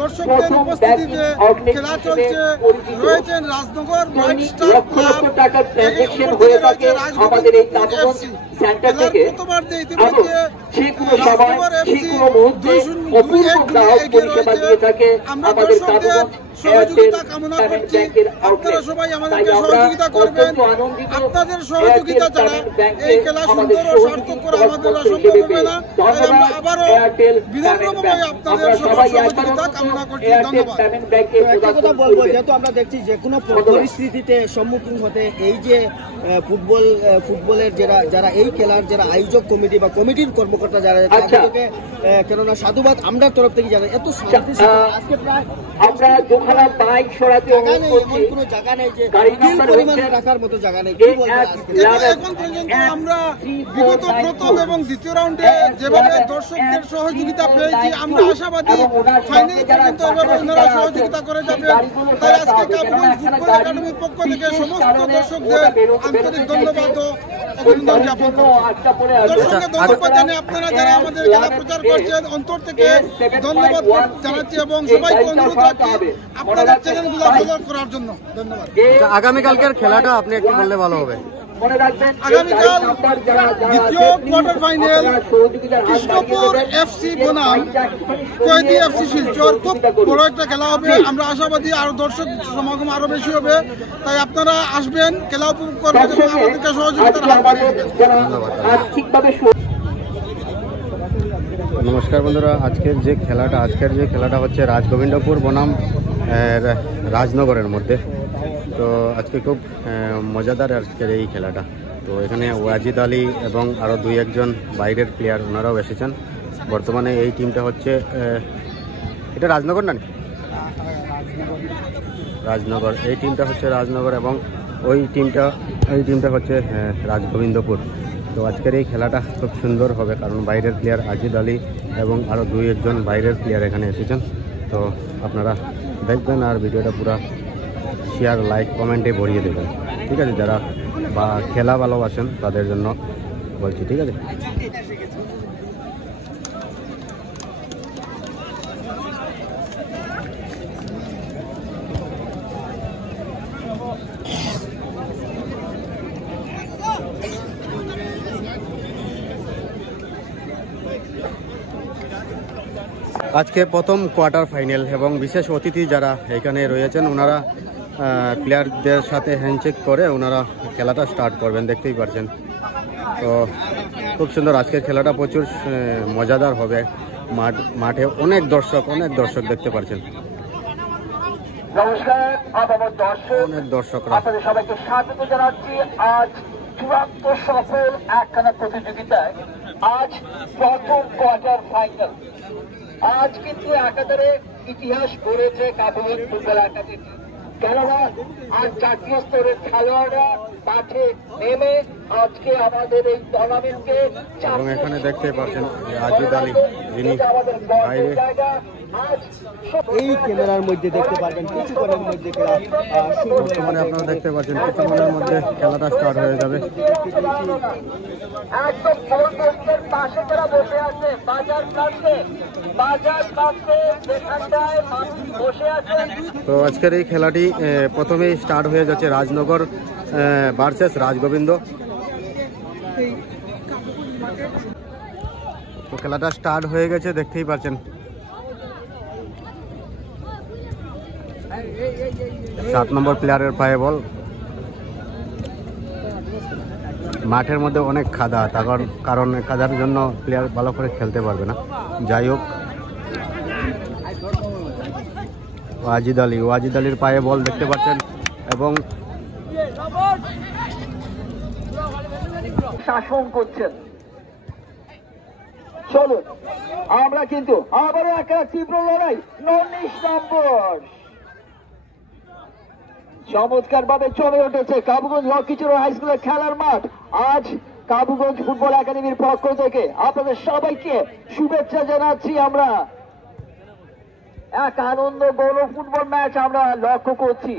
দর্শকদের উপস্থিতিতে খেলা চলছে। রয়েছেন রাজনগর সহযোগিতা কামনা করছি। আপনারা সবাই আমাদেরকে সহযোগিতা করবেন। আপনাদের সহযোগিতা ছাড়া এই খেলা সুন্দর ও সার্থক করা আমাদের সম্ভব হবে না। আমরা আবারও বিনম্রভাবে আপনাদের সহযোগিতা কামনা করছি। ধন্যবাদ। একটা কথা বলবো, যেহেতু আমরা দেখছি যে কোনো পরিস্থিতিতে সম্মুখীন হতে এই যে ফুটবলের যারা এই খেলার যারা আয়োজক কমিটি বা কমিটির কর্মকর্তা যারা, তাদেরকে কেননা সাধুবাদ আমরা তরফ থেকে জানাই। এত শান্তি আজকে প্রায় আমরা বাইক সরাতে কোনো জায়গা নেই যে পরিমাণ রাখার মতো জায়গা নেই। এখন পর্যন্ত আমরা বিগত প্রথম এবং দ্বিতীয় রাউন্ডে যেভাবে দর্শকদের সহযোগিতা পেয়েছি, আমরা আশাবাদী ফাইনাল পর্যন্ত এভাবে ওনারা সহযোগিতা করে যাবেন। তাই আজকে কাবুগঞ্জ ফুটবল একাডেমির পক্ষ থেকে সমস্ত দর্শকদের আন্তরিক ধন্যবাদ ও অভিনন্দন জ্ঞাপন দর্শককে ধন্যবাদ জানিয়ে আপনারা যারা আমাদের খেলা প্রচার করছেন অন্তর থেকে ধন্যবাদ জানাচ্ছি এবং সবাইকে অনুরোধ রাখছি আপনাদের চ্যানেলগুলো ফলো করার জন্য। ধন্যবাদ। আগামীকালকের খেলাটা আপনি একটু বললে ভালো হবে। আগামীকাল দ্বিতীয় কোয়ার্টার ফাইনাল কৃষ্ণপুর এফসি বনাম কয়েদি এফসি শিলচর। খুব বড় একটা খেলা হবে। আমরা আশাবাদী আরো দর্শক সমাগম আরো বেশি হবে। তাই আপনারা আসবেন, খেলা উপভোগ করবেন এবং আমাদেরকে সহযোগিতার হাত বাড়িয়ে দেবেন। নমস্কার বন্ধুরা, আজকের যে খেলাটা হচ্ছে রাজগোবিন্দপুর বনাম রাজনগরের মধ্যে। তো আজকে খুব মজাদার আজকের এই খেলাটা। তো এখানে ওয়াজিদ আলী এবং আরও 2-1 বাইরের প্লেয়ার ওনারাও এসেছেন। বর্তমানে এই টিমটা হচ্ছে এটা রাজনগর না, রাজনগর। এই টিমটা হচ্ছে রাজনগর এবং ওই টিমটা হচ্ছে রাজগোবিন্দপুর। তো আজকের এই খেলাটা খুব সুন্দর হবে, কারণ বাইরের প্লেয়ার আজিদ আলী এবং আরও 2-1 বাইরের প্লেয়ার এখানে এসেছেন। তো আপনারা দেখবেন আর ভিডিওটা পুরো শেয়ার, লাইক, কমেন্টে ভরিয়ে দেবেন। ঠিক আছে, যারা বা খেলা ভালোবাসেন তাদের জন্য বলছি। ঠিক আছে, আজকে প্রথম কোয়ার্টার ফাইনাল এবং বিশেষ অতিথি যারা এখানে রয়েছেন ওনারা প্লেয়ারদের সাথে হ্যান্ডশেক করে ওনারা খেলাটা স্টার্ট করবেন, দেখতেই পাচ্ছেন। তো খুব সুন্দর আজকের খেলাটা, প্রচুর মজাদার হবে। মাঠে অনেক দর্শক দেখতে পাচ্ছেন। নমস্কার অনেক দর্শকরা, আপনাদের সবাইকে স্বাগত জানাচ্ছি আজ চূড়ান্ত সফল একখানা প্রতিযোগিতায়। আজ প্রথম কোয়ার্টার ফাইনাল। আজ কিন্তু একাধারে ইতিহাস গড়েছে কাবুগঞ্জ ফুটবল একাডেমি। কেননা আজ জাতীয় স্তরের খেলোয়াড়রা মাঠে নেমে আজকে আমাদের এই টুর্নামেন্টকে এবং এখানে দেখতে পাচ্ছেন আজিদ আলী, যিনি বাইরে এই ক্যামেরার মধ্যে দেখতে পারবেন কিছুক্ষণের মধ্যে বর্তমানে আপনারা দেখতে পাচ্ছেন কিছুক্ষণের মধ্যে খেলাটা স্টার্ট হয়ে যাবে। একদম গোলপোস্টের পাশে যারা বসে আছে, বাজার প্রান্তে যেখানটায় বসে আছে। তো আজকের এই খেলাটি প্রথমেই স্টার্ট হয়ে যাচ্ছে রাজনগর ভার্সেস রাজগোবিন্দ। তো খেলাটা স্টার্ট হয়ে গেছে, দেখতেই পাচ্ছেন। 7 নম্বর প্লেয়ারের পায়ে বল। মাঠের মধ্যে অনেক খাদা, তার কারণ খাদার জন্য প্লেয়ার ভালো করে খেলতে পারবে না। যাই হোক, ওয়াজিদ আলীর পায়ে বল দেখতে পাচ্ছেন এবং শাসন করছেন। চলুন আমরা কিন্তু আবারও একটা তীব্র লড়াই। 19 নম্বর চমৎকার ভাবে চলে উঠেছে কাবুগঞ্জ লক্ষ্মীচুর হাই স্কুলের খেলার মাঠ। আজ কাবুগঞ্জ ফুটবল একাডেমির পক্ষ থেকে আপনাদের সবাইকে শুভেচ্ছা জানাচ্ছি। আমরা এক আনন্দ গৌর ফুটবল ম্যাচ আমরা লক্ষ্য করছি।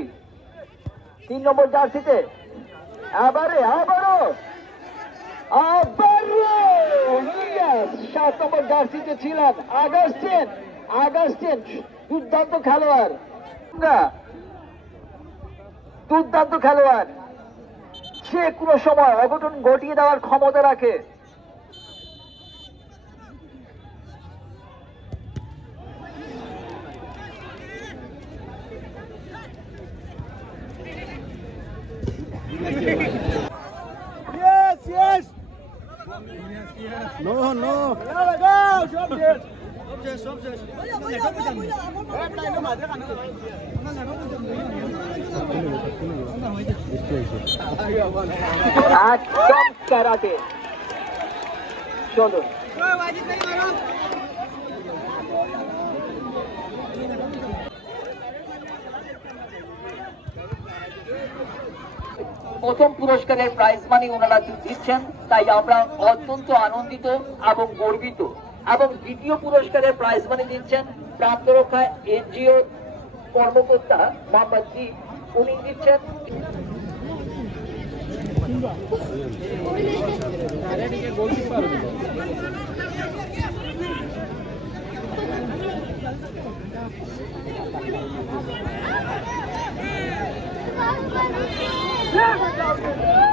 3 নম্বর জার্সিতে আবারও 7 নম্বর জার্সিতে ছিলেন আগাস্টিন দুর্দান্ত খেলোয়াড়, সে কোনো সময় অঘটন ঘটিয়ে দেওয়ার ক্ষমতা রাখে। একদম ক্যারাটে। চলো প্রথম পুরস্কারের প্রাইজ মানি ওনারা দিচ্ছেন, তাই আমরা অত্যন্ত আনন্দিত এবং গর্বিত। এবং দ্বিতীয় পুরস্কারের প্রাইজ মানি দিচ্ছেন প্রান্তরক্ষা এনজিও কর্মকর্তা মোহাম্মদ জি, উনি দিচ্ছেন Yeah!